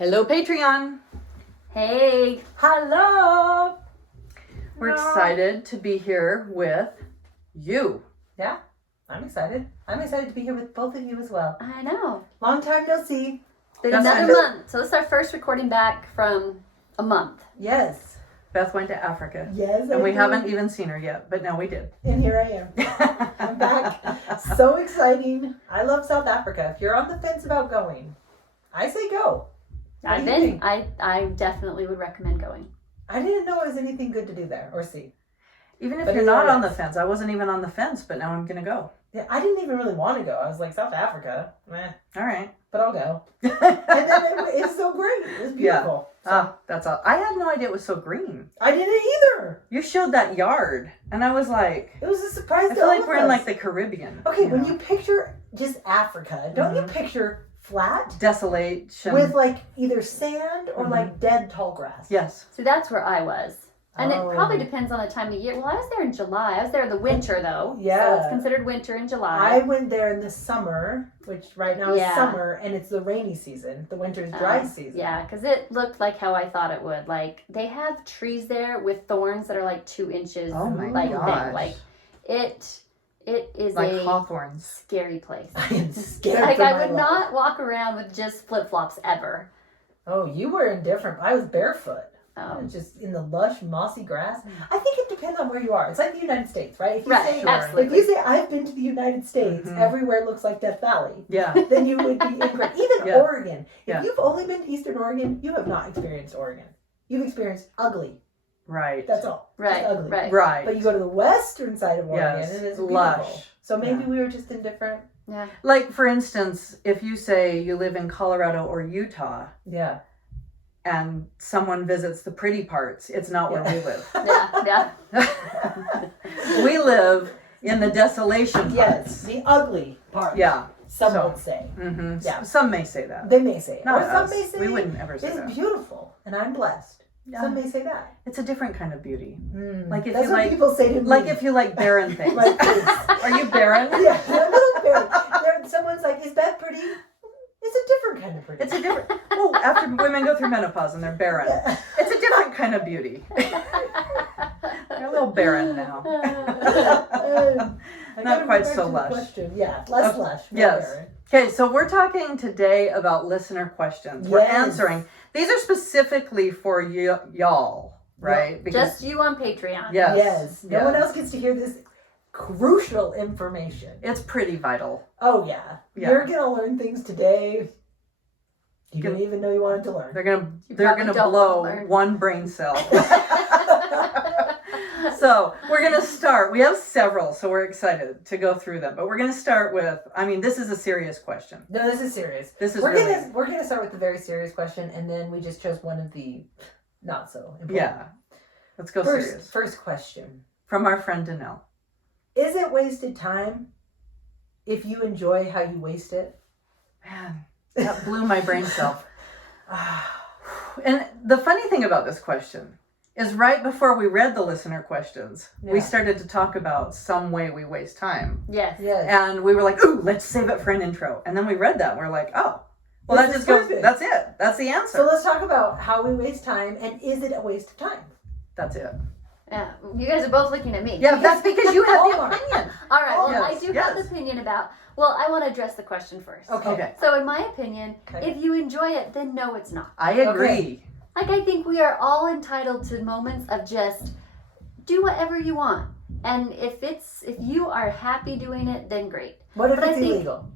Hello, Patreon. Hey. Hello. We're excited to be here with you. Yeah, I'm excited. I'm excited to be here with both of you as well. I know. Long time no see. It's been That's another nice. month. So this is our first recording back from a month. Yes. Beth went to Africa. Yes. And we I haven't did. even seen her yet, but now we did. And here I am. I'm back. So exciting. I love South Africa. If you're on the fence about going, I say go. What I've do you been. think? I definitely would recommend going. I didn't know there was anything good to do there or see. Even if But you're here not it on the is. fence. I wasn't even on the fence, but now I'm going to go. Yeah, I didn't even really want to go. I was like, South Africa, meh, All right. but I'll go. And then it's so great. It was beautiful. So, Ah, that's all. I had no idea it was so green. I didn't either. You showed that yard, and I was like, It was a surprise I to feel all like of we're in us. like the Caribbean. Okay, when know? you picture just Africa, don't you picture flat Desolation. with like either sand or Mhm. like dead tall grass? Yes. See, that's where I was. And Oh. it probably depends on the time of year. Well, I was there in July. I was there in the winter, though. So Yeah. it's considered winter in I July. went there in the summer, which right now is Yeah. summer, and it's the rainy season. The winter is dry Um, season. Yeah, because it looked like how I thought it would. Like, they have trees there with thorns that are like 2 inches. Oh my like gosh. Thick. Like, it is Like a hawthorns. scary place. I am scared. Like, for I my would life. not walk around with just flip-flops ever. Oh, you were indifferent. I was barefoot. Just in the lush, mossy grass. I think it depends on where you are. It's like the United States, right? If you Right, say, absolutely. If you say, I've been to the United States, Mhm. everywhere looks like Death Valley. Yeah. Then you would be incorrect. Even Yeah. Oregon. If Yeah. you've only been to Eastern Oregon, you have not experienced Oregon. You've experienced ugly. Right. That's all. Right, Just ugly. right. Right. But you go to the western side of Oregon Yes. and it's beautiful. Lush. So maybe Yeah. we were just indifferent. Yeah. Like, for instance, if you say you live in Colorado or Utah Yeah. and someone visits the pretty parts, it's not where we live. Yeah, yeah. We live in the desolation Yes. parts. The ugly part. Yeah. Some So- would say. Mm-hmm. Yeah. Some may say that. They may say it. Not Or some us. may say We wouldn't ever say it's that. beautiful and I'm blessed. Yeah. Some may say that. It's a different kind of beauty. Like if That's you what like, people say to me. like if you like barren things. My face. Are you barren? Yeah, a little bit. Someone's like, "Is that pretty?" It's a different kind of pretty. It's a different. Oh, after women go through menopause and they're barren, Yeah. it's a different kind of beauty. They're a little barren now. I Not gotta quite go back so to the lush. question. Yeah, less lush. more yes. barren. Okay, so we're talking today about listener questions. We're Yes. answering. These are specifically for y'all, right? Just you on Patreon. yes, Yes. No yes. one else gets to hear this crucial information. It's pretty vital. Oh yeah. Yeah. You're gonna learn things today you didn't even know you wanted to learn. They're gonna You they're probably gonna don't blow wanna learn. one brain cell. So we're gonna start. We have several, so we're excited to go through them. But we're gonna start with. I mean, this is a serious question. No, this is serious. This is we're really. gonna start with the very serious question, and then we just chose one of the not so important. Yeah. Let's go serious. First question: From our friend Danelle. Is it wasted time if you enjoy how you waste it? Man, that blew my brain cell. And the funny thing about this question is right before we read the listener questions, we Yeah. started to talk about some way we waste time. Yes. Yes. And we were like, ooh, let's save it for an intro. And then we read that and we're like, oh, well, This that is just goes, perfect. that's it. That's the answer. So let's talk about how we waste time, and is it a waste of time? That's it. Yeah. You guys are both looking at me. Yeah, that's because you have the Hold on. opinion. All right. Well, Yes, I do yes. have an opinion about. Well, I want to address the question first. Okay. So, in my opinion, Okay. if you enjoy it, then no, it's not. I agree. Okay. Like, I think we are all entitled to moments of just do whatever you want, and if you are happy doing it, then great. What if But I it's think- illegal?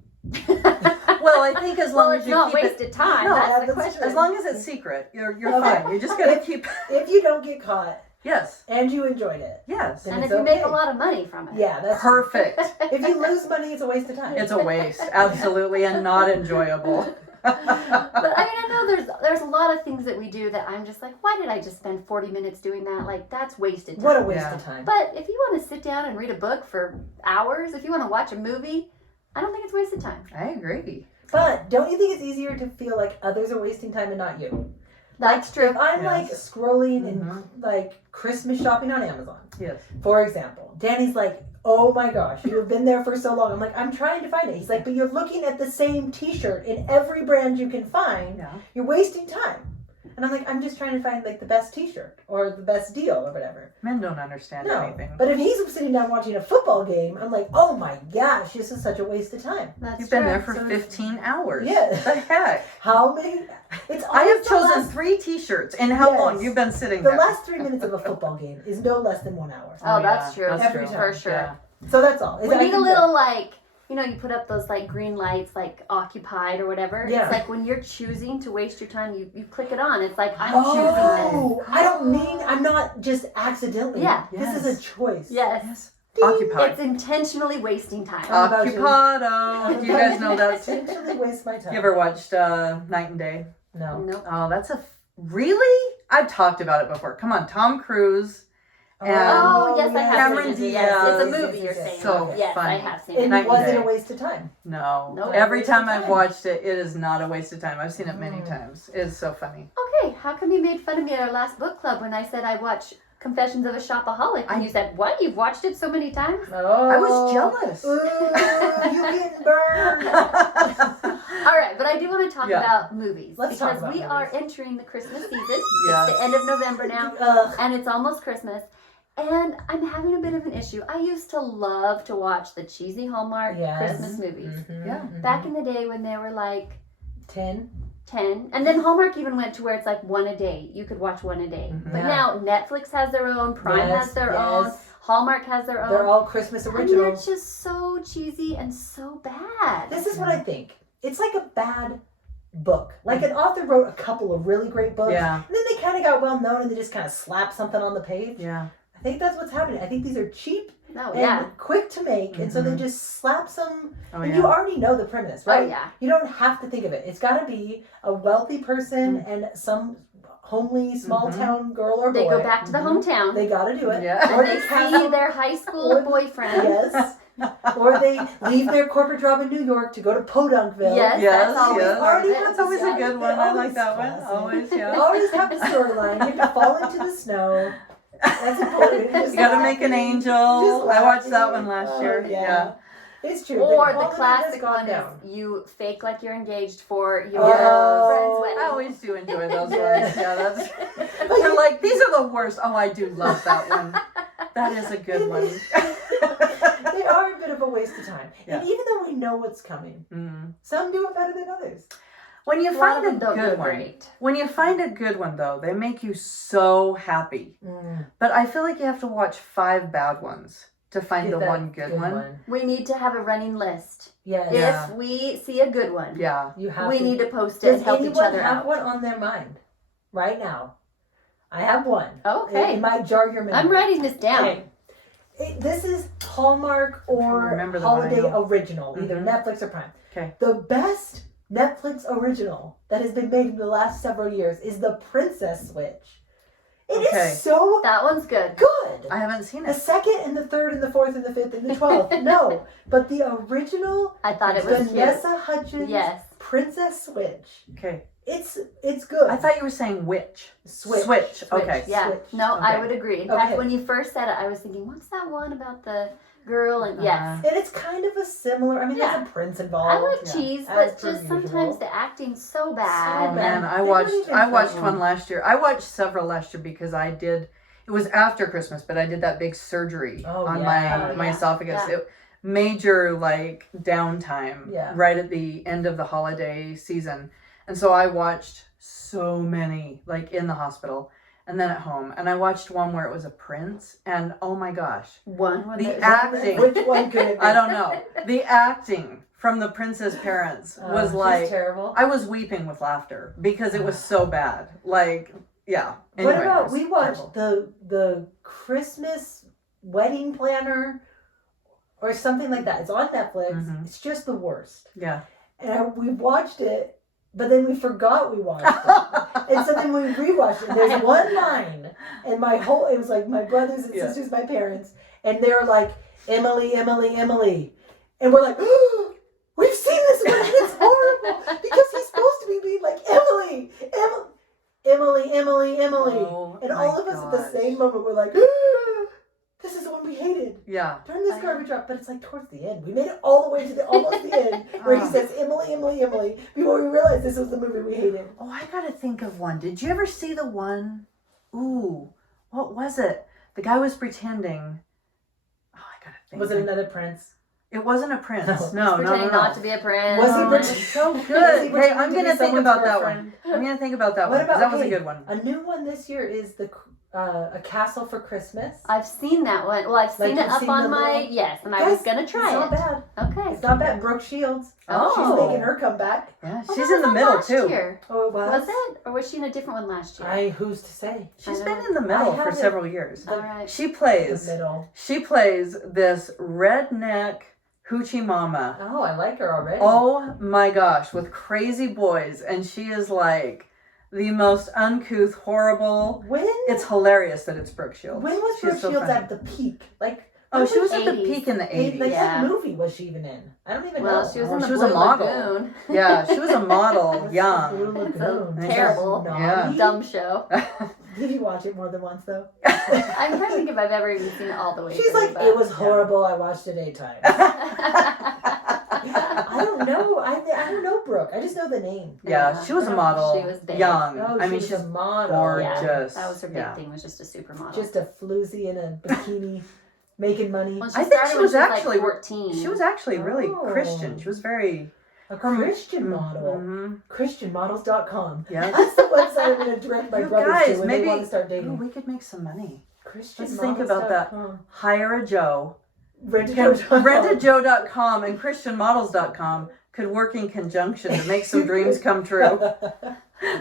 Well, I think as Well, long it's as you not keep wasted it, time. No, that's the that's question. true. as long as it's secret, you're Okay. fine. You just gotta keep. If you don't get caught Yes. and you enjoyed it, Yes. then And if it's you make okay. a lot of money from it. Yeah, that's Perfect. If you lose money, it's a waste of time. It's a waste, absolutely, and not enjoyable. But I mean, I know there's a lot of things that we do that I'm just like, why did I just spend 40 minutes doing that? Like, that's wasted time. What a waste Yeah. of time. But if you want to sit down and read a book for hours, if you want to watch a movie, I don't think it's wasted time. I agree. But don't you think it's easier to feel like others are wasting time and not you? That's true. If I'm like Yes. scrolling and Mhm. like Christmas shopping on Amazon, Yes. for example, Danny's like, oh my gosh, you've been there for so long. I'm like, I'm trying to find it. He's like, but you're looking at the same t-shirt in every brand you can find. Yeah. You're wasting time. And I'm like, I'm just trying to find like the best t-shirt or the best deal or whatever. Men don't understand No. anything. But if he's sitting down watching a football game, I'm like, oh my gosh, this is such a waste of time. That's You've true. been there for So- 15 hours. Yeah. The heck? How many? It's I have always the chosen last- 3 t-shirts. And how Yes. long you've been sitting The there? last 3 minutes of a football game is no less than 1 hour. Oh, that's true. Every For time. sure. Yeah. So that's all. We need a little like, you know, you put up those like green lights, like occupied or whatever. Yeah. It's like when you're choosing to waste your time, you click it on. It's like, I'm choosing this. Oh, I don't mean, I'm not just accidentally. Yeah. This is a choice. Yes. Yes. Ding. Occupied. It's intentionally wasting time. How about you? Occupado. Do you guys know that? Intentionally waste my time. You ever watched Night and Day? No. Nope. Oh, that's a really? I've talked about it before. Come on, Tom Cruise. And Oh, yes, I have Cameron seen it. Diaz. Yes, it's a Yes, movie, yes, you're yes. saying. So yes, I funny. have seen And it. Night and was it Day. a waste of time? No. Nope. Every Waste of time I've time. watched it, it is not a waste of time. I've seen it many Mm. times. It's so funny. Okay, how come you made fun of me at our last book club when I said I watch Confessions of a Shopaholic? And you said, what? You've watched it so many times? Oh. I was jealous. Ooh, you getting burned. All right, but I do want to talk Yeah. about movies. Let's talk because about we are movies. entering the Christmas season. Yes. It's the end of November now, Ugh. and it's almost Christmas. And I'm having a bit of an issue. I used to love to watch the cheesy Hallmark Yes. Christmas movies. Mhm, Yeah. mhm. Back in the day when they were like 10. 10. And then Hallmark even went to where it's like one a day. You could watch one a day. Mhm. But Yeah. now Netflix has their own, Prime Yes, has their own, yes. Hallmark has their own. They're all Christmas and they're originals. just so cheesy and so bad. This is what I think. It's like a bad book. Like an author wrote a couple of really great books, Yeah. and then they kind of got well known, and they just kind of slapped something on the page. Yeah. I think that's what's happening. I think these are cheap Oh, and yeah. quick to make, and so they Mhm. just slap some. Oh, and you yeah. already know the premise, Oh, right? yeah. You don't have to think of it. It's got to be a wealthy person Mm. and some homely small Mhm. town girl or boy. They go back to the Mhm. hometown They got to do it. Yeah. Or and they cast see their high school or- boyfriend. Yes. Or they leave their corporate job in New York to go to Podunkville. Yes, Yes, that's always yes. part of it. That's always a Yeah. good one. I like Always that one. classic. Always, They yeah. always have a storyline. You have to fall into the snow. That's important. You gotta make an angel. I watched that one last year. Yeah. It's true. Or The the quality classic has gone one down. is you fake like you're engaged for your Oh. friend's wedding. I always do enjoy those ones. Yeah, that's. They're like, these are the worst. Oh, I do love that one. That is a good one. They are a bit of a waste of time. Yeah. And even though we know what's coming, Mm. some do it better than others. When you A lot find of a them don't good do one, great. when you find a good one though, they make you so happy. But I feel like you have to watch 5 bad ones to find Get the that one good one. We need to have a running list. Yes. Yeah. If we see a good one, Yeah. You have we to. need to post it Does and help each anyone other have out. one on their mind right now? I have one. Okay. It might jar your memory. I'm writing this down. Okay. This is Hallmark or remember the one I Holiday know. Original, either Mhm. Netflix or Prime. Okay. The best Netflix original that has been made in the last several years is The Princess Switch. It is Okay. so That one's good. good. I haven't seen The it. second and the third and the fourth and the fifth and the 12th. No. But the original I thought it was cute. Vanessa Hudgens Yes. Princess Switch. Okay. It's good. I thought you were saying witch. Switch. Switch. Okay. Yeah. Switch. No, I Okay. would agree. In fact, Okay. when you first said it, I was thinking, what's that one about the girl? And yes. And it's kind of a similar. I mean, Yeah. there's a prince I involved. like Yeah. cheese, As but per just usual. sometimes the acting's so So bad. Oh man, bad. I They watched wouldn't even I watched film one them. last year. I watched several last year because I did. It was after Christmas, but I did that big surgery Oh, on yeah. my Yeah. esophagus. Yeah. Major like downtime Yeah. right at the end of the holiday season, and so I watched so many like in the hospital and then at home, and I watched one where it was a prince, and oh my gosh, One when The there's- acting. Which one could it be? I don't know. The acting from the princess parents Oh, was she's like terrible. I was weeping with laughter because it was so bad. Like, yeah. What Anyway, it about was we watched terrible. the Christmas wedding planner or something like that. It's on Netflix. Mhm. It's just the worst. Yeah. And we watched it, but then we forgot we watched it. And so then we rewatched it. There's one line, and it was like my brothers and Yeah. sisters, my parents, and they were like, Emily, Emily, Emily. And we're like, oh, we've seen this one, and it's horrible because he's supposed to be being like, Emily, Emily, Emily, Emily. Oh, And my all of us at the gosh. same moment were like, this is the one we hated. Yeah. Turn this garbage off. But it's like towards the end. We made it all the way to the almost the end where he says, Emily, Emily, Emily, before we realized this was the movie we hated. Oh, I gotta think of one. Did you ever see the one? Ooh, what was it? The guy was pretending. Oh, I gotta think. Was it another prince? It wasn't a prince. No. No, Pretending no, no, not no. to be a prince. Was he Oh, pretending? it's so Was he good. Hey, pretending I'm to be gonna think someone's about that girlfriend? one. I'm gonna think about that What one. 'Cause about- that was a okay, good one. A new one this year is the A Castle for Christmas. I've seen that one. Well, I've seen Like it you've up seen on the my little- yes, and I Guys, was gonna try It's not it. bad. Okay. It's not bad. Brooke Shields. Oh. She's making her comeback. Yeah, Well, she's that in the was on middle last too. Year. Oh, it was? Was it, or was she in a different one last year? Who's to say? She's I been know. in the middle I for haven't- several years. All right. She The plays. middle. She plays this redneck hoochie mama. Oh, I like her already. Oh my gosh, with crazy boys, and she is like the most uncouth, horrible. When? It's hilarious that it's Brooke Shields. When was She's Brooke so Shields funny. at the peak? Like, Oh, when she was at the 80s. peak in the 80s. Like, Yeah. what movie was she even in? I don't even Well, know. she was Oh, in the she was Blue a model. Lagoon. Yeah, she was a model, What's the Blue young. It's a Lagoon? terrible, Naughty? dumb show. Did you watch it more than once though? I'm trying to think if I've ever even seen it all the way She's through. like, but- it was horrible. I watched it 8 times. I don't know. I don't know Brooke. I just know the name. Yeah, she was a model. She was big. Young. Oh, I mean, she's she's a model. gorgeous. That was her big Yeah. thing. Was just a supermodel. Just a floozy in a bikini, making money. Well, she I think started she when was she was actually- like 14. She was actually really Oh. Christian. She was very A Christian model. Mm-hmm. ChristianModels.com. Yeah. That's the website I'm going to direct my You brothers guys, to when maybe- they want to start Ooh, dating. we could make some money. Christian Let's think about that. Hire a Joe. Rentajoe.com and ChristianModels.com could work in conjunction to make some dreams come true.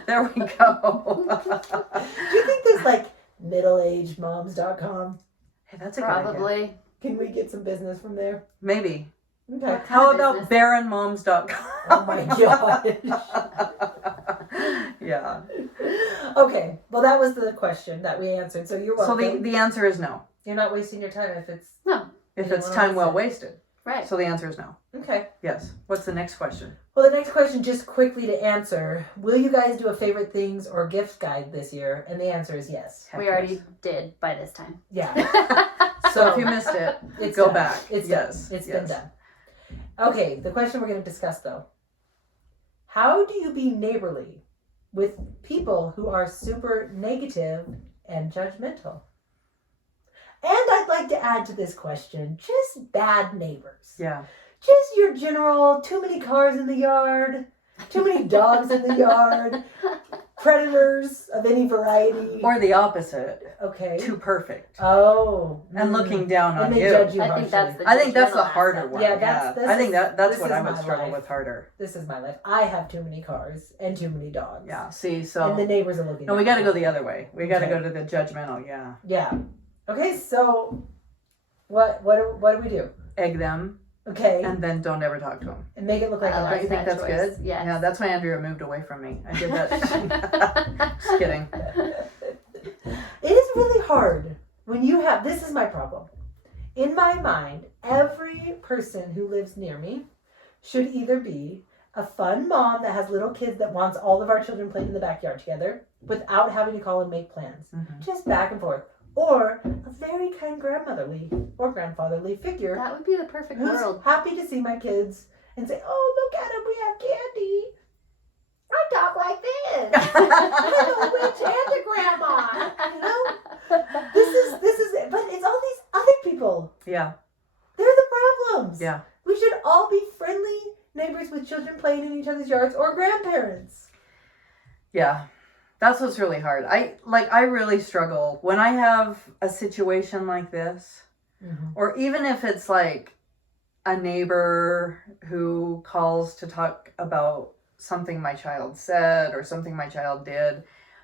There we go. Do you think there's like middleagedmoms.com? Hey, that's a good idea. Probably. Can we get some business from there? Maybe. Okay. How Kind of about business. BaronMoms.com? Oh my gosh. Yeah. Okay. Well, that was the question that we answered. So you're So welcome. the answer is no. You're not wasting your time if it's No. If You it's don't time wanna well waste wasted. Right. So the answer is no. okay. Yes. What's the next question? Well, the next question, just quickly to answer: will you guys do a favorite things or gifts guide this year? And the answer is yes. Heck We yes. already did by this time. Yeah. So if you missed it, It's go done. back. It's yes. done. It's yes. been done. Okay, the question we're going to discuss though. How do you be neighborly with people who are super negative and judgmental? And I'd like to add to this question, just bad neighbors. Yeah. Just your general, too many cars in the yard, too many dogs in the yard, predators of any variety. Or the opposite. Okay. Too perfect. Oh. And mm. looking down And on they you. judge you I harshly. think that's the I think that's the judgmental harder aspect. one. Yeah, that's- this I think is- that's this what is I would my struggle life. with harder. This is my life. I have too many cars and too many dogs. Yeah. See, And the so neighbors are looking. no, we at got to me. go the other way. We got to Okay. go to the judgmental. Yeah. Yeah. Okay, so what do we do? Egg them Okay, and then don't ever talk to them. and make it look like I a Don't like you think that that's choice. good? Yes. Yeah. That's why Andrea moved away from me. I did that. Just kidding. It is really hard when you have. This is my problem. In my mind, every person who lives near me should either be a fun mom that has little kids that wants all of our children playing in the backyard together without having to call and make plans, Mhm. just back and forth, or a very kind grandmotherly or grandfatherly figure That would be the perfect who's world. happy to see my kids and say, "Oh, look at them, we have candy. I talk like this. I'm a witch and a grandma." You know, this is it. But it's all these other people. Yeah. They're the problems. Yeah. We should all be friendly neighbors with children playing in each other's yards or grandparents. Yeah. That's what's really hard. I really struggle when I have a situation like this, or even if it's like a neighbor who calls to talk about something my child said or something my child did,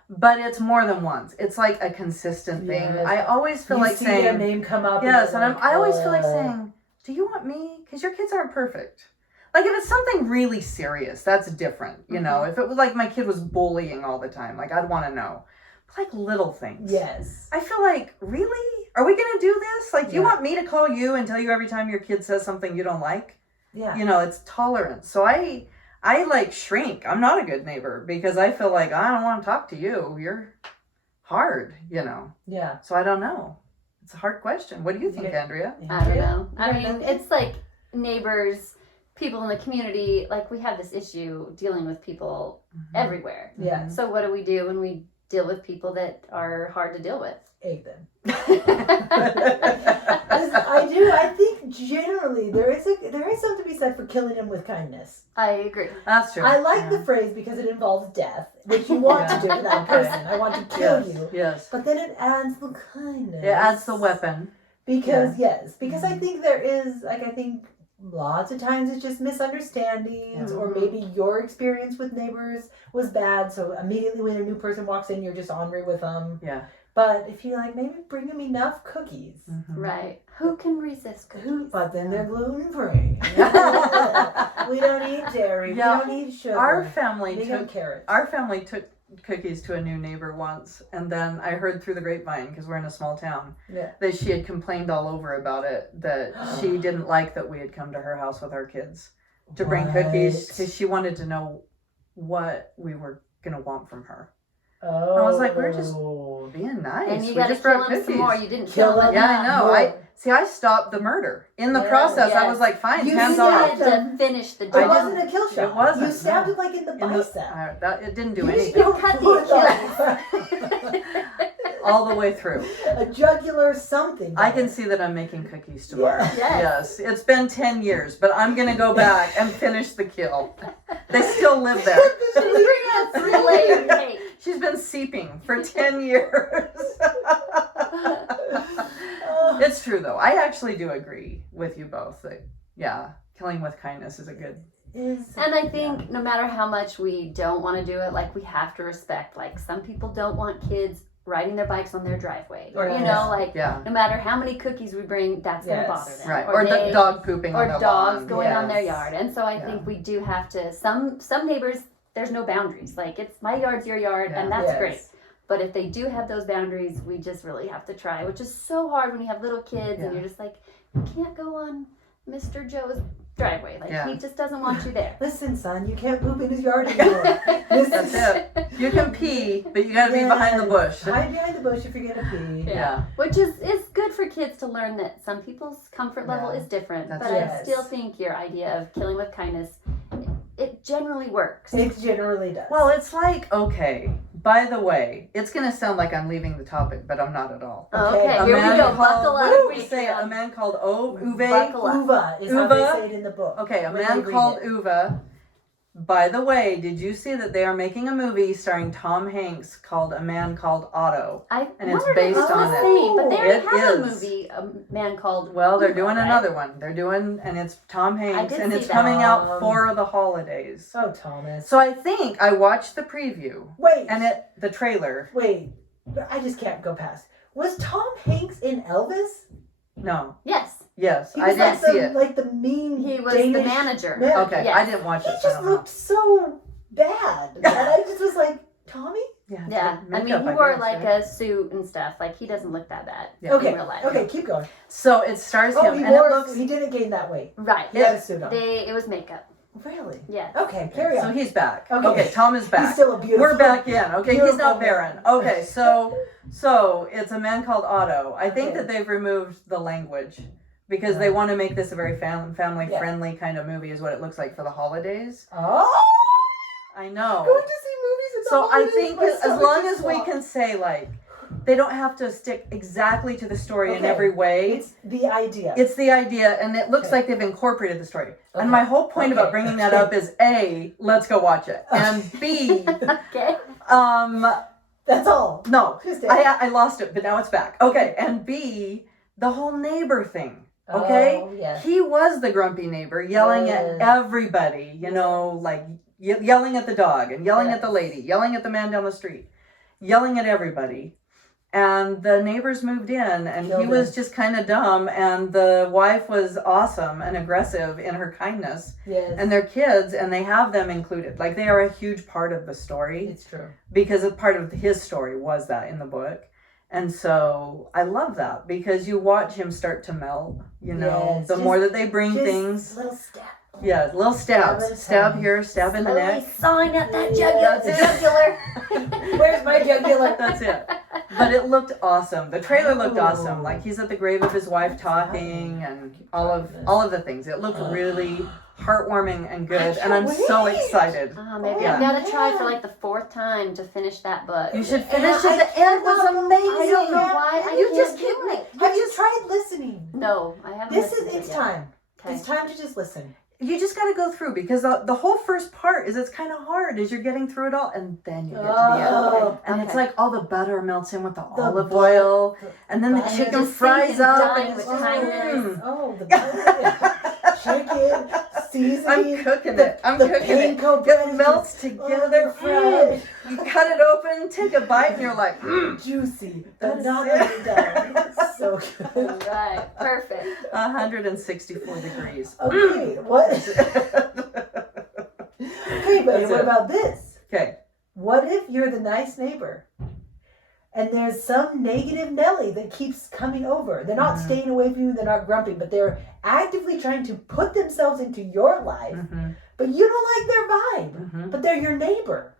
but it's more than once. It's like a consistent thing. Yes. I always feel You like see their saying, name come up. yes, you're and like, I always feel like saying, do you want me? Because your kids aren't perfect. Like if it's something really serious, that's different. You know, if it was like my kid was bullying all the time, like I'd want to know. But like little things. yes. I feel like, really? Are we going to do this? Like, you Yeah. want me to call you and tell you every time your kid says something you don't like? Yeah. You know, it's tolerance. So I I like shrink. I'm not a good neighbor because I feel like I don't want to talk to you. You're hard, Yeah. So I don't know. It's a hard question. What do you think, Okay. Andrea? I don't know. I Right, mean, it's like neighbors, people in the community. Like we have this issue dealing with people everywhere. Yeah. So what do we do when we deal with people that are hard to deal with? Egg them. I think generally there is something to be said for killing them with kindness. I agree. That's true. I like the phrase because it involves death, which you want to do to that person. I want to kill you. Yes. But then it adds the kindness. It adds the weapon. Because I think there is, like, I think lots of times it's just misunderstandings, or maybe your experience with neighbors was bad, so immediately when a new person walks in, you're just ornery with them. Yeah. But if you like, maybe bring them enough cookies. Right. Who can resist cookies? But then they're gluten free. We don't eat dairy. Yeah. We don't eat sugar. Our family Vegan took carrots. cookies to a new neighbor once, and then I heard through the grapevine, because we're in a small town, Yeah. that she had complained all over about it, that she didn't like that we had come to her house with our kids to bring cookies, because she wanted to know what we were going to want from her. Oh. I was like, we're just being nice. And you we got to just kill brought them some cookies. more. You didn't Kill kill them. Yeah, I know. Yeah. I stopped the murder. In the Yeah. process, I Yes. was like, fine, You hands You off. wanted to finish the It job. wasn't a kill shot. It wasn't, You stabbed no. it like in the In the- bicep. it didn't do You anything. don't cut the put All the way through. a jugular something. I can see that I'm making cookies tomorrow. Yeah. Yes. It's been 10 years, but I'm going to go back and finish the kill. They still live there. She's bringing a 3-layer cake. She's been seeping for 10 years. It's true, though. I actually do agree with you both that, killing with kindness is a good. And I think no matter how much we don't want to do it, like we have to respect, like some people don't want kids riding their bikes on their driveway. Or, Yeah. no matter how many cookies we bring, that's going to Yes. bother them. Right. Or the dog pooping on or their dogs lawn. going on their Yes. yard. And so I think we do have to, some neighbors, there's no boundaries. Like it's my yard's your yard, and that's Yes. great. But if they do have those boundaries, we just really have to try, which is so hard when you have little kids and you're just like, you can't go on Mr. Joe's driveway. Like he just doesn't want you there. Listen, son, you can't poop in his yard anymore. That's it. You can pee, but you got to be behind the bush. Hide behind the bush if you're gonna pee. Yeah. Which is good for kids to learn that some people's comfort level is different. That's But right. I still think your idea of killing with kindness, it generally works. It generally does. Well, it's like, okay, by the way, it's going to sound like I'm leaving the topic, but I'm not at all. Okay, A here we man go. called- Buckle what up. did we say? A man called Uwe? Buckle up. Uva is how they Uva? say it in the book. Okay, a when man they read called it. Uwe. By the way, did you see that they are making a movie starring Tom Hanks called A Man Called Otto? I And it's wondered if based it was on the it. same, but they already It have a is. movie, A Man Called Well, they're Uva, doing right? another one. And it's Tom Hanks, did and see it's that. coming out for the holidays. Oh, Thomas. So I think I watched the preview Wait. and the trailer. Wait. I just can't go past. Was Tom Hanks in Elvis? No, Yes, yes, He I was didn't like see the, it. like the mean he was the Danish manager. man. Okay, Yes. I didn't watch He it. So I just don't know. looked so bad. And I just was like, Tommy? Yeah, Yeah, I mean, makeup, he wore guess, like right? a suit and stuff. Like he doesn't look that bad Yeah. Okay. in real life. Okay, keep going. So it stars Oh, him, he and it wore. looks. He didn't gain that weight. Right. He had a suit on. It was makeup. Really? Yes. Okay, carry So on. he's back. Okay. Okay, Tom is back. He's still a beautiful. We're back in. Okay, he's Beautiful not man. barren. Okay, so it's A Man Called Otto. I think Okay. that they've removed the language because they want to make this a very family friendly kind of movie, is what it looks like for the holidays. Oh, I know. going to see movies at the So I holidays, think my as stomach long just as we flopped. can say like they don't have to stick exactly to the story in Okay. every way. It's the idea. It's the idea, and it looks Okay. like they've incorporated the story. Okay. And my whole point about Okay. bringing that up is A, let's go watch it, and B, Okay. That's all. no, Just it. I lost it, but now it's back. Okay, and B, the whole neighbor thing. Okay, Oh, yes. he was the grumpy neighbor, yelling Yes. at everybody. You know, like yelling at the dog and yelling at the Yes. lady, yelling at the man down the street, yelling at everybody. And the neighbors moved in, and he Killed was him. just kind of dumb. And the wife was awesome and aggressive in her kindness. Yes. And their kids, and they have them included. Like they are a huge part of the story It's true. because a part of his story was that in the book. And so I love that because you watch him start to melt. You know, Yes, the just- more that they bring Just things. little step. Yeah, little stabs. Stab here, stab in the Slowly neck. sawing at that That's it. jugular. Where's my jugular? That's it. But it looked awesome. The trailer looked Oh. awesome. Like he's at the grave of his wife talking and all of the things. It looked really heartwarming and good, and I'm so wait. excited. Maybe Yeah. I've got to try for like the 4th time to finish that book. You should And finish I it. The end was cannot- amazing. I don't know why I You can't just do keep it. Have you tried listening? No, I haven't. This listened is to it it's yet. time. Okay. It's time to just listen. You just got to go through because the whole first part is it's kind of hard as you're getting through it all, and then you get to the end. Oh, And it's Okay. like all the butter melts in with the The olive butter- oil, and then the butter. chicken Just fries thinking, up. dying And with it's- kindness. Oh, the butter, chicken, seasoning. I'm cooking it. I'm the cooking it. panko bread It melts is together. fried. You cut it open, take a bite, and you're like, Juicy, but That's not it. overdone. So good. Right, perfect. 164 degrees. Okay, what? Okay, but That's what it. about this? Okay. What if you're the nice neighbor and there's some negative Nelly that keeps coming over? They're not Mhm. staying away from you, they're not grumpy, but they're actively trying to put themselves into your life, Mm-hmm. but you don't like their vibe, Mm-hmm. but they're your neighbor.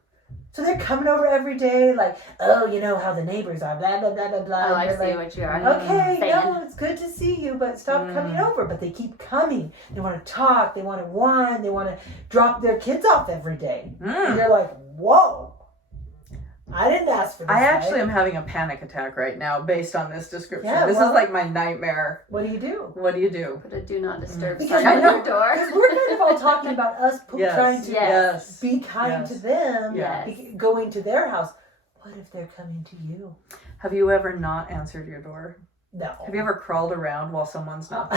So they're coming over every day, like, oh, you know how the neighbors are, blah, blah, blah, blah, blah. Oh, I And see you're what you are okay, saying. no, it's good to see you, but stop coming over. But they keep coming. They want to talk. They want to whine. They want to drop their kids off every day. And Mm. you're like, whoa, I didn't ask for this. I actually right? am having a panic attack right now based on this description. Yeah, This well- is like my nightmare. What do you do? What do you do? Put a do not disturb Because sign on I your door. Because we're kind of all talking about us Yes. trying to Yes. be kind Yes. to them, Yes. going to their house. What if they're coming to you? Have you ever not answered your door? No. Have you ever crawled around while someone's not?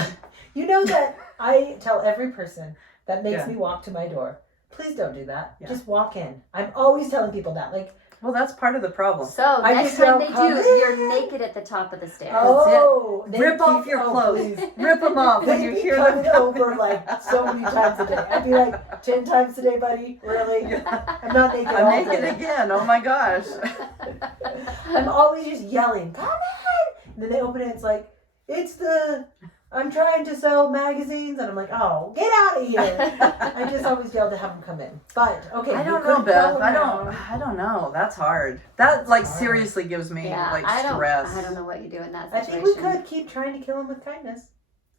You know that I tell every person that makes Yeah. me walk to my door, please don't do that. Yeah. Just walk in. I'm always telling people that. Like, Well, that's part of the problem. So I next just time don't they do, come you're in. naked at the top of the stairs. oh, they Rip off keep- your oh, clothes. please. Rip them off when They you be hear them coming over like so many times a day. I'd be like, 10 times a day, buddy? Really? Yeah. I'm not naked I'm all naked day. again. Oh my gosh. I'm always just yelling, come in! And then they open it, it's like, I'm trying to sell magazines. And I'm like, oh, get out of here. I just always yell to have them come in. But, okay. I you don't know, could Beth. go I around. don't know. That's hard. That like hard. seriously gives me Yeah, like I stress. don't know what you do in that I situation. think we could keep trying to kill them with kindness.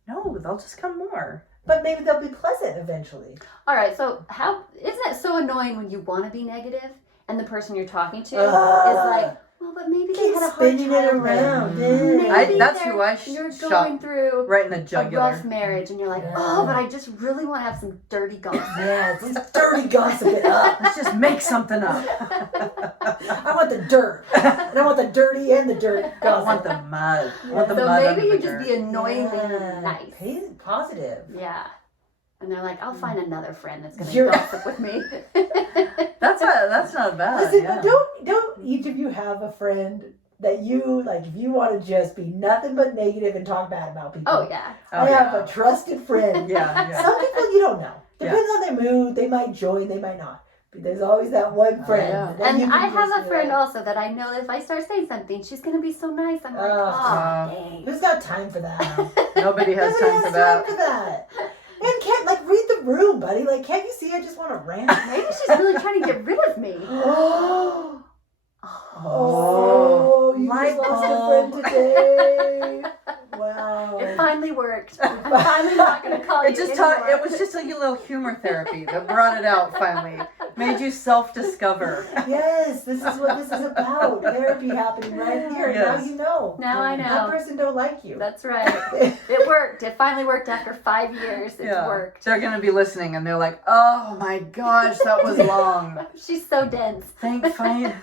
No, they'll just come more. But maybe they'll be pleasant eventually. All right, so how isn't it so annoying when you want to be negative and the person you're talking to Ugh. is like, well, but maybe they Keep had a hard spinning it childhood. around. Mm. Yeah. Maybe That's they're- who I you're shot going through right in the a jugular. rough marriage, and you're like, Yeah. oh, but I just really want to have some dirty gossip. Yeah, let's dirty gossip it up. Let's just make something up. I want the dirt. And I want the dirty and the dirt I gossip. want the mud. I want the So mud maybe under you the just dirt. be annoyingly Yeah. nice. Positive. Yeah. And they're like, I'll find another friend that's going to You're- gossip with me. That's not bad. Listen, yeah. but don't each of you have a friend that you like if you want to just be nothing but negative and talk bad about people? Oh, yeah. Oh, I have yeah. a trusted friend. Yeah. Some people you don't know. Depends on their mood. They might join, they might not. But there's always that one friend. yeah. that you And can I have just a be friend like, also that I know that if I start saying something, she's going to be so nice. I'm like, Oh. dang. Who's got time for that? Nobody has Nobody time has for that. time for that. And can't like read the room, buddy. Like, can't you see? I just want to rant. Maybe she's really trying to get rid of me. Oh, Oh, you light just lost bulb. a friend today. Wow. It finally worked. I'm finally not going to call It you just anymore. it was just a little humor therapy that brought it out finally. Made you self-discover. Yes, this is what this is about. Therapy happening right here. And Yes. now you know. Now I That know. person don't like you. That's right. It worked. It finally worked after 5 years. It's Yeah. worked. They're gonna be listening and they're like, oh my gosh, that was long. She's so dense. Finally.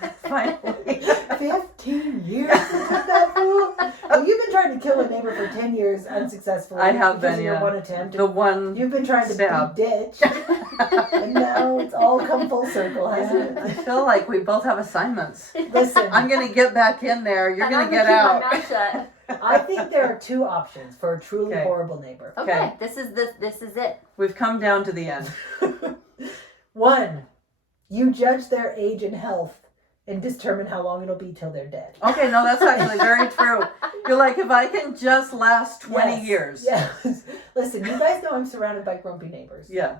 15 years it took that fool. Well, you've been trying to kill a neighbor for 10 years unsuccessfully. I have because been, of your yeah. one attempt. The one You've been trying to stab. beat ditch. And now it's all come full circle, hasn't I it? feel like we both have assignments. Listen, I'm gonna get back in there. You're And gonna I'm get keep out. my mouth shut. I think there are two options for a truly Okay. horrible neighbor. Okay, Okay. this is it. We've come down to the end. 1, you judge their age and health and determine how long it'll be till they're dead. Okay, no, that's actually very true. You're like, if I can just last 20 years. Yes. Listen, you guys know I'm surrounded by grumpy neighbors. Yeah.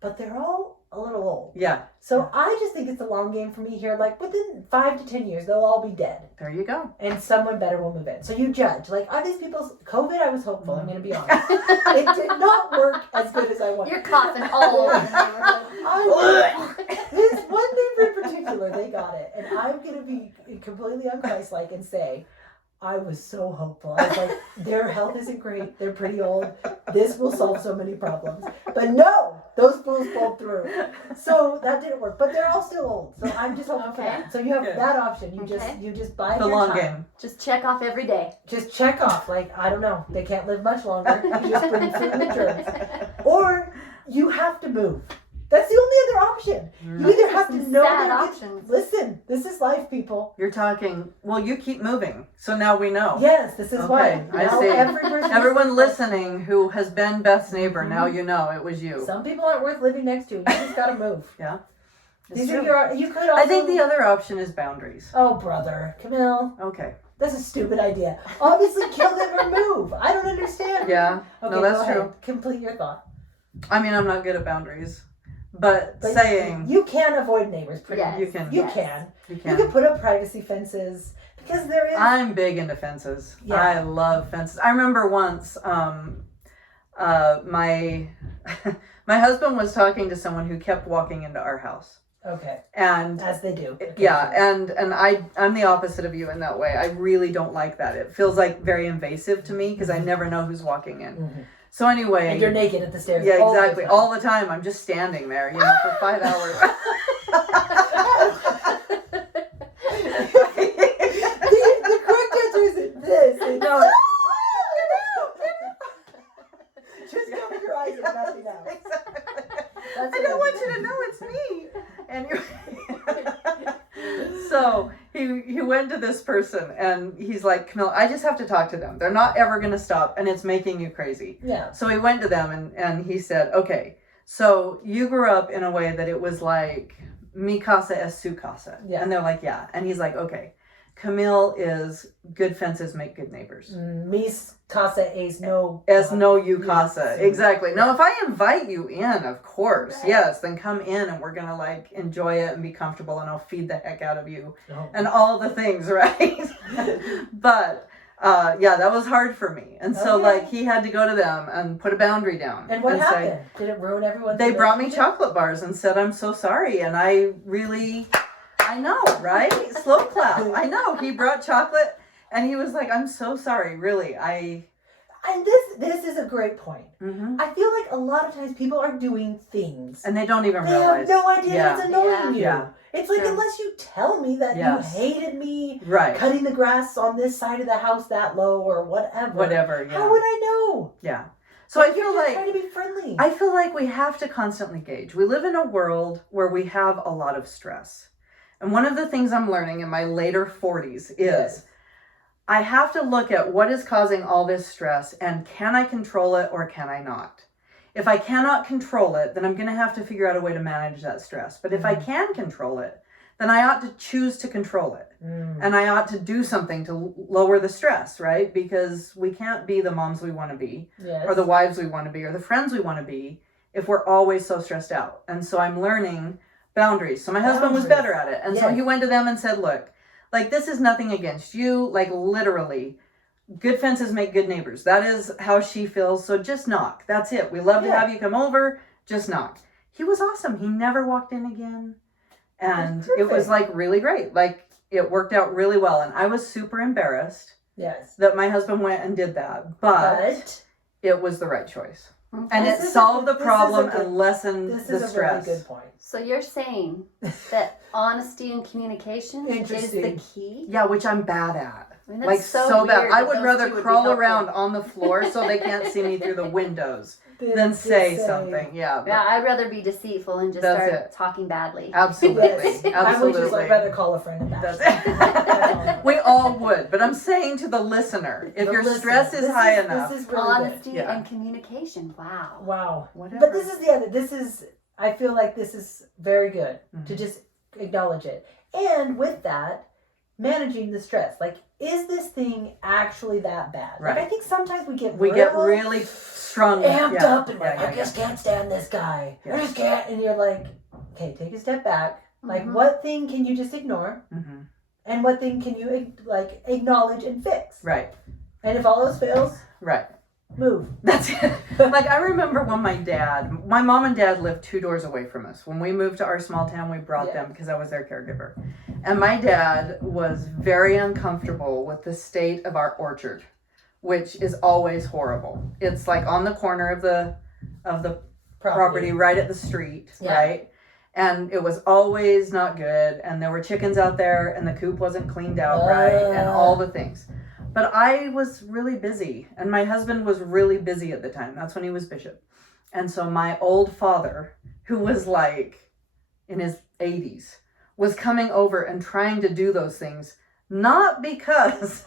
But they're all a little old. Yeah. So I just think it's a long game for me here. Like within 5 to 10 years, they'll all be dead. There you go. And someone better will move in. So you judge. Like, are these people's COVID? I was hopeful. I'm going to be honest. It did not work as good as I wanted. You're coughing all over the neighborhood. This one neighbor in particular, they got it. And I'm going to be completely unchristlike and say, I was so hopeful. I was like, their health isn't great. They're pretty old. This will solve so many problems. But no, those fools pulled through. So that didn't work. But they're all still old. So I'm just hoping for that. So you have that option. You just buy the your long time. game. Just check off every day. Just check off. Like, I don't know. They can't live much longer. You just bring food and germs. Or you have to move. That's the only other option. You either have to know sad that options. Listen, this is life, people. You're talking, well, you keep moving. So now we know. Yes, this is Okay, why. I Now see. everyone Everyone listening who has been Beth's neighbor, now you know it was you. Some people aren't worth living next to. You just gotta move. Yeah. It's These true. are you could also. I think the other option is boundaries. Oh, brother, Camille, Okay. that's a stupid idea. Obviously, kill them or move. I don't understand. Yeah. Okay, No, that's go ahead. true. Complete your thought. I mean, I'm not good at boundaries. But But saying you can avoid neighbors. Pretty Yes. you can. You Yes. can. You You can. can put up privacy fences because there is. I'm big into fences. Yeah. I love fences. I remember once my my husband was talking to someone who kept walking into our house. Okay, And as they do. yeah, and I'm the opposite of you in that way. I really don't like that. It feels like very invasive to me because I never know who's walking in. Mhm. So anyway, And you're naked at the stairs. yeah, all the exactly. time. All the time, I'm just standing there, for 5 hours. the correct answer is this. No, Just cover your eyes and nothing else. I don't want you to know it's me. Anyway, so he went to this person and he's like, Camille, I just have to talk to them. They're not ever going to stop and it's making you crazy. Yeah. So he went to them and he said, okay, so you grew up in a way that it was like, mi casa es su casa. Yeah. And they're like, yeah. And he's like, okay, Camille is good fences make good neighbors. Mis casa es no. As no you casa. Yes. Exactly. Now, if I invite you in, of course, Right. yes, then come in and we're going to like enjoy it and be comfortable and I'll feed the heck out of you No. and all the things, right? But, yeah, that was hard for me. And so, Okay. like, he had to go to them and put a boundary down. And what say, happened? Did it ruin everyone's they brought me relationship? chocolate bars and said, I'm so sorry. And I know, right? Slow clap. I know. He brought chocolate and he was like, I'm so sorry. Really. And this is a great point. Mm-hmm. I feel like a lot of times people are doing things. And they don't even They realize. have no idea Yeah. it's annoying you. Yeah. It's like, True. unless you tell me that Yes. you hated me Right. cutting the grass on this side of the house that low or whatever. Whatever. Yeah. How would I know? Yeah. So I You're feel just like trying to be friendly. I feel like we have to constantly gauge. We live in a world where we have a lot of stress. And one of the things I'm learning in my later 40s is Yes. I have to look at what is causing all this stress and can I control it or can I not? If I cannot control it, then I'm going to have to figure out a way to manage that stress. But if I can control it, then I ought to choose to control it. And I ought to do something to lower the stress, right? Because we can't be the moms we want to be, Yes. or the wives we want to be, or the friends we want to be, if we're always so stressed out. And so I'm learning boundaries. So my husband was Boundaries. better at it. And so Yes. he went to them and said, look, like, this is nothing against you. Like, literally, good fences make good neighbors. That is how she feels. So just knock. That's it. We love to Yeah. have you come over. Just knock. He was awesome. He never walked in again. And That's it was perfect. like really great. Like, it worked out really well. And I was super embarrassed Yes. that my husband went and did that. But it was the right choice. And This it is solved a- the this is a problem good- and lessened This the is a stress. really good point. So you're saying that honesty and communication is the Interesting. key? Yeah, which I'm bad at. I mean, that's Like so bad. weird I that would those rather two would be crawl helpful. around on the floor so they can't see me through the windows than say something. Yeah. but- Yeah, I'd rather be deceitful and just That's start it. talking badly. Absolutely. Yes. I would Absolutely. just like rather call a friend and bash That's them. it. That's all. We all would, but I'm saying to the listener, if The your listener, stress is this high enough, This is really Honesty Yeah. and communication. Wow. good. Wow. whatever. But this is the other. I feel like this is very good to Mhm. just acknowledge it. And with that, managing the stress. Like, is this thing actually that bad? Right. Like, I think sometimes we get really strung, amped up and yeah, I just can't stand this guy. Yeah. I just can't. And you're like, okay, take a step back. Like, Mhm. what thing can you just ignore? Mm-hmm. And what thing can you, like, acknowledge and fix? Right. And if all else fails, Right. move. That's it. Like, I remember when my mom and dad lived 2 doors away from us. When we moved to our small town, we brought them because I was their caregiver. And my dad was very uncomfortable with the state of our orchard, which is always horrible. It's like on the corner of the property right at the street, right? And it was always not good. And there were chickens out there and the coop wasn't cleaned out right and all the things. But I was really busy, and my husband was really busy at the time. That's when he was bishop. And so my old father, who was like in his 80s, was coming over and trying to do those things, not because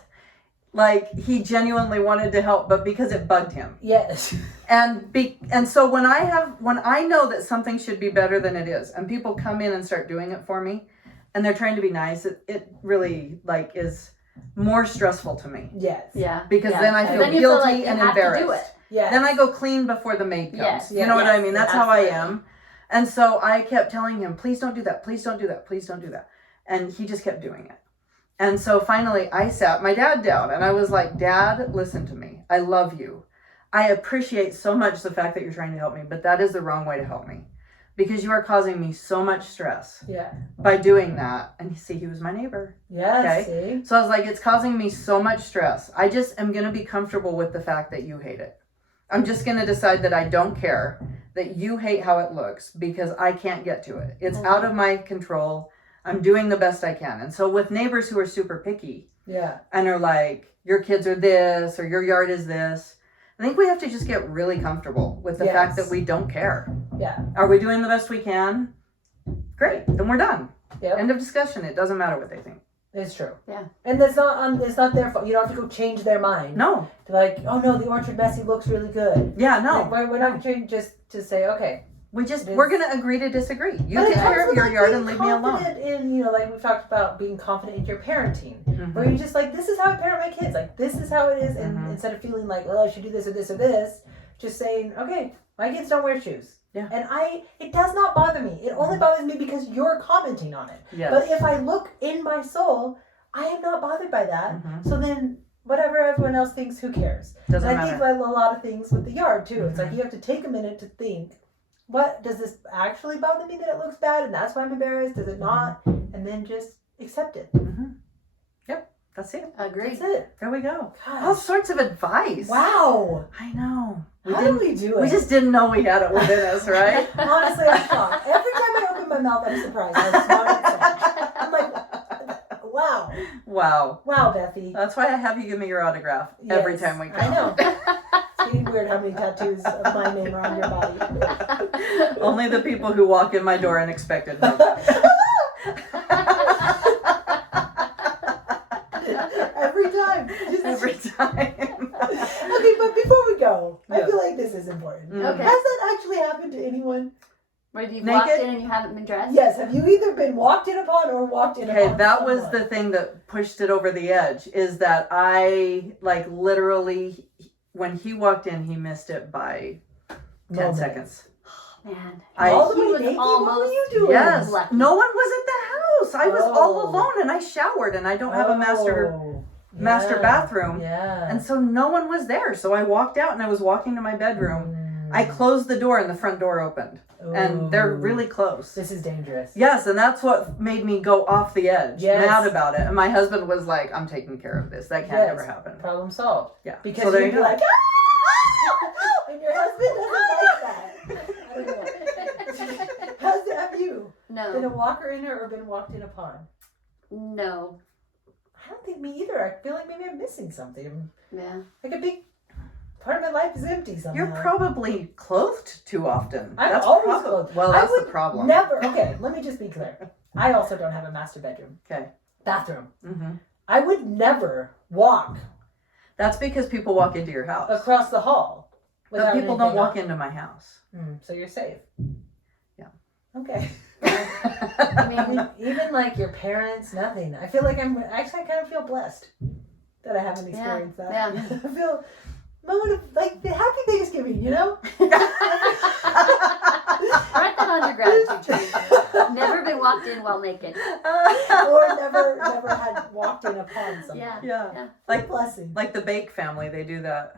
like he genuinely wanted to help, but because it bugged him. Yes. And so when I know that something should be better than it is, and people come in and start doing it for me, and they're trying to be nice, it really like is more stressful to me. Yes. Yeah. Because then I feel then you guilty feel like you and have embarrassed. To do it. Yes. Then I go clean before the maid comes. Yes. You know what I mean? That's how I Absolutely. am. And so I kept telling him, please don't do that. Please don't do that. Please don't do that. And he just kept doing it. And so finally I sat my dad down and I was like, Dad, listen to me. I love you. I appreciate so much the fact that you're trying to help me, but that is the wrong way to help me. Because you are causing me so much stress by doing that. And he was my neighbor. Yes. Okay. So I was like, it's causing me so much stress. I just am going to be comfortable with the fact that you hate it. I'm just going to decide that I don't care, that you hate how it looks because I can't get to it. It's out of my control. I'm doing the best I can. And so with neighbors who are super picky and are like, your kids are this or your yard is this, I think we have to just get really comfortable with the fact that we don't care. Yeah. Are we doing the best we can? Great. Then we're done. Yep. End of discussion. It doesn't matter what they think. It's true. Yeah. And it's not their fault. You don't have to go change their mind. No. They're like, oh no, the orchard messy looks really good. Yeah, no. Like, we're not trying just to say, okay. We're going to agree to disagree. You But take it comes care of with, your like, yard being and leave me alone. confident in, like we've talked about being confident in your parenting. Mhm. Where you're just like, this is how I parent my kids. Like, this is how it is. And Mhm. instead of feeling like, well, I should do this or this or this, just saying, okay, my kids don't wear shoes. Yeah. And it does not bother me. It only bothers me because you're commenting on it. Yes. But if I look in my soul, I am not bothered by that. Mhm. So then whatever everyone else thinks, who cares? Doesn't And I think matter. like a lot of things with the yard too. It's like Mhm. you have to take a minute to think, what does this actually bother me that it looks bad and that's why I'm embarrassed? Does it not? And then just accept it. Mhm. Yep. That's it. Agreed. That's it. There we go. Gosh. All sorts of advice. Wow. I know. How do we do it? We just didn't know we had it within us, right? Honestly, I'm shocked. Every time I open my mouth, I'm surprised how smart it sounds. I'm like, wow. Wow. Wow, Bethy. That's why I have you give me your autograph every Yes, time we come. I know. It's getting weird how many tattoos of my name are on your body. Only the people who walk in my door unexpected know Every time. Just every time. Okay, but before we go, I Yeah. feel like this is important. Mm. Okay. Has that actually happened to anyone? Where you've Naked? walked in and you haven't been dressed? Yes. Have you either been walked in upon or walked in Okay, upon? that was someone? the thing that pushed it over the edge, is that I, like, literally, when he walked in, he missed it by 10 Moment. seconds. Man. All the He way was naked? What were almost- you doing? Yes. lucky. No one was at the house. I was all Oh. alone and I showered and I don't have a master Oh, yeah. bathroom. Yeah. And so no one was there. So I walked out and I was walking to my bedroom. I closed the door and the front door opened. And they're Ooh. really close. This is dangerous. Yes, and that's what made me go off the edge, Yes. mad about it. And my husband was like, I'm taking care of this. That can't Yes. ever happen. Problem solved. Yeah. Because so there you'd you be go. like, ah! And your husband doesn't like that. I don't know. Have you been a No. walker in or been walked in upon? No. I don't think me either. I feel like maybe I'm missing something. Yeah. Like a big part of my life is empty somehow. You're probably clothed too often. I'm That's always prob- clothed. Well, I that's the would problem. Never. Okay, let me just be clear. I also don't have a master bedroom. Okay. Bathroom. hmm I would never walk That's because people walk into your house. across the hall. But without people don't anything walk on. into my house. So you're safe. Yeah. Okay. I mean, Even like your parents, nothing. I feel like I kind of feel blessed that I haven't experienced that. yeah. I feel like the happy Thanksgiving, you know? Write that on your gratitude tree. Never been walked in while naked. Or never had walked in upon someone. Yeah. Yeah. Like blessing. Like the Bake family, they do that.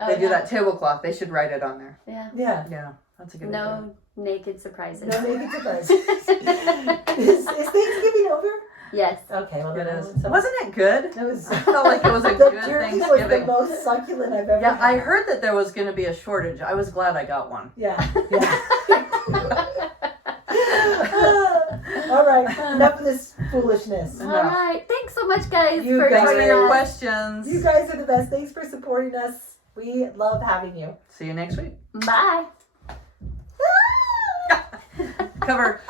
Oh, They do that tablecloth. They should write it on there. Yeah. Yeah. Yeah, that's a good idea. No naked surprises. No naked surprises. Is Thanksgiving over? Yes. Okay, well It then is. so Wasn't it good? it was I felt like it was a the good jerky was the Thanksgiving. most succulent I've ever Yeah, had. I heard that there was going to be a shortage. I was glad I got one. Yeah. All right, enough of this foolishness. All right. Thanks so much, guys, You for guys Thanks for joining your us. questions. You guys are the best. Thanks for supporting us. We love having you. See you next week. Bye. Cover.